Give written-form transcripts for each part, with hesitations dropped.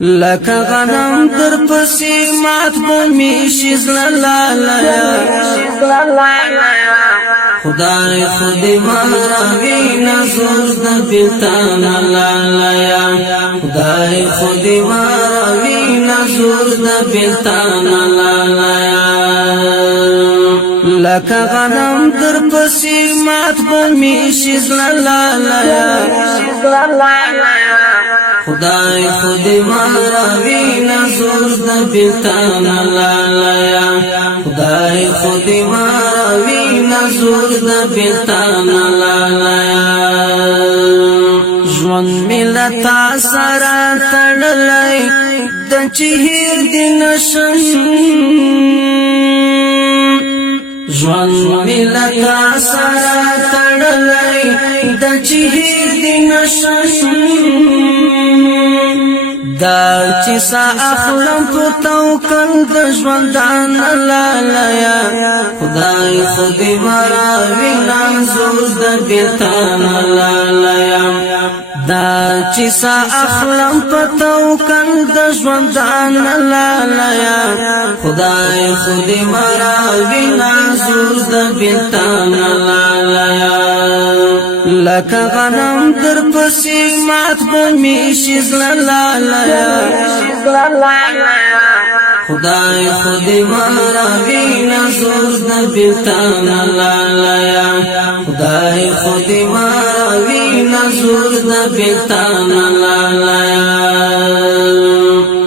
لکه غنم در پسی مات بمیشی زلالایا خدای خودی مراوی نزور دا بیلتانا لالایا خدای خودی مراوی نزور دا بیلتانا لالایا لکه غنم در پسی مات بمیشی زلالایا خدای خودی مراوی نزور دا بیلتانا لالایا خدای خودی مراوی نزور دا بیلتانا لالایا ژوند ملتا سره تړلی د چهیر دی نشم ژوند ملتا سره تړلی د چهیر دی نشم دا چې سا اخلم په توکل د ژوندان لالایا خدای خودی مراوی نازور د بیلتان لالایا دا چې سا اخلم په توکل د ژوندان لالایا خدای خودی مراوی نازور د بیلتان لالایا لکه غنم در پسی مات بمیشی زلالایا خدای خودی مراوی نزور دا بیلتانا لالایا خدای خودی مراوی نزور دا بیلتانا لالایا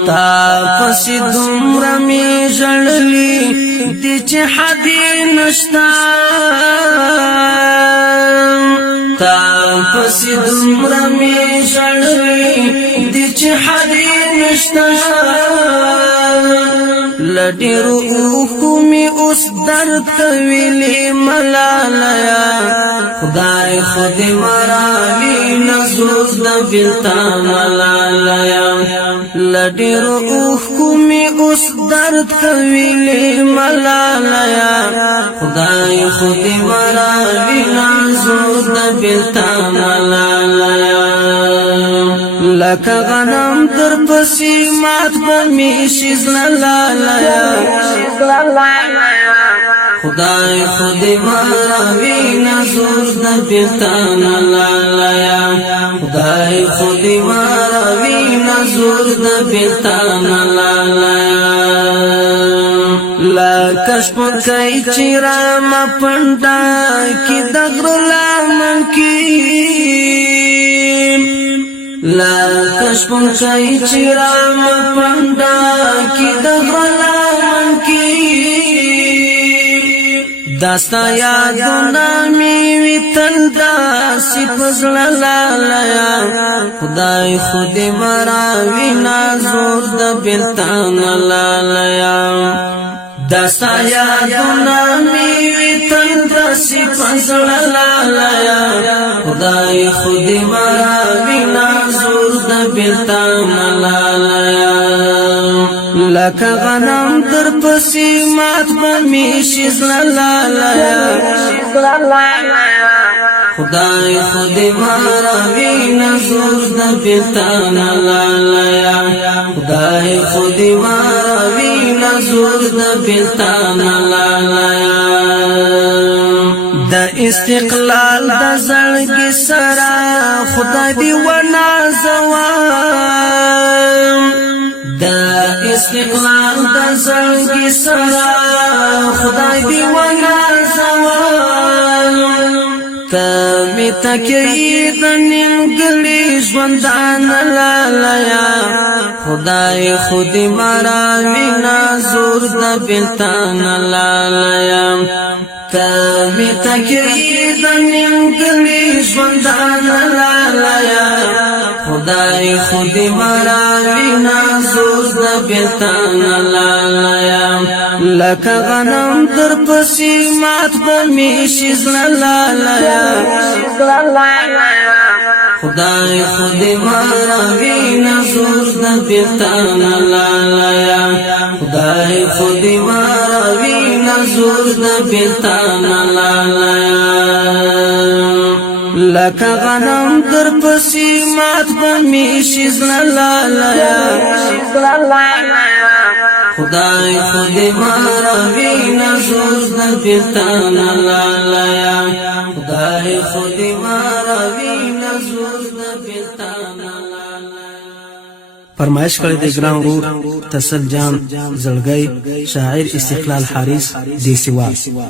تا پسی دمرمی جڑلی دی چه حدی نشتا تا پسی دمرمی جڑلی دی چه حدی نشتا لډیرو اوخمی اوس درد کویلی ملالایا خدای خودی مراوی نزور دا بیلتان ملالایا لډیرو اوخمی اوس درد کویلی ملالایا خدای خودی مراوی نزور دا بیلتان ملالایا لکه غنم در پسی مات بمیشی زلالایا خدای خودی مراوی نزور دا بیلتان لالایا خدای خودی مراوی نزور دا بیلتان لالایا لکش پکی چیرام پنڈا کی دغر لامن کی لکش پکی چیرام پنڈا کی دغر لامن کی داستا یادونا میوی تل داسی پزل لالایا خدای خودی مراوی نازور دا بیلتان لالایا داستا یادونا میوی تل داسی پزل لالایا خدای خودی مراوی نازور دا بیلتان لالایا لکه غنم در پسی مات بمیشی زلالایا خدای خودی مراوی نزور دا بیلتان لالایا خدای خودی مراوی نزور دا بیلتان لالایا دا استقلال دا زړګي سره خدای دی ونازوام دا استقلال دا زړګي سره خدای دی ونازوام تمی تکی د نیمګړي ژوندان لالایا خدای خودی مراوی نازور د بیلتان لالایا تمی تکی د نیمګړي ژوندان لالایا خدای خودی مراوی نازور د بیلتان لالایا لکه غنم در پسی مات بمیشی زلالایا خدای خودی مراوی نزور د بیلتان لالایا خدای خودی مراوی نزور د بیلتان لالایا لکه غنم در پسی مات بمیشی زلالایا خدای خود ماروی نزور د پیرتان لالایا خدای خود ماروی نزور د پیرتان فرمایش کړی د ګران ورور تسل جان زړګی شاعر استقلال حارث دیسیوال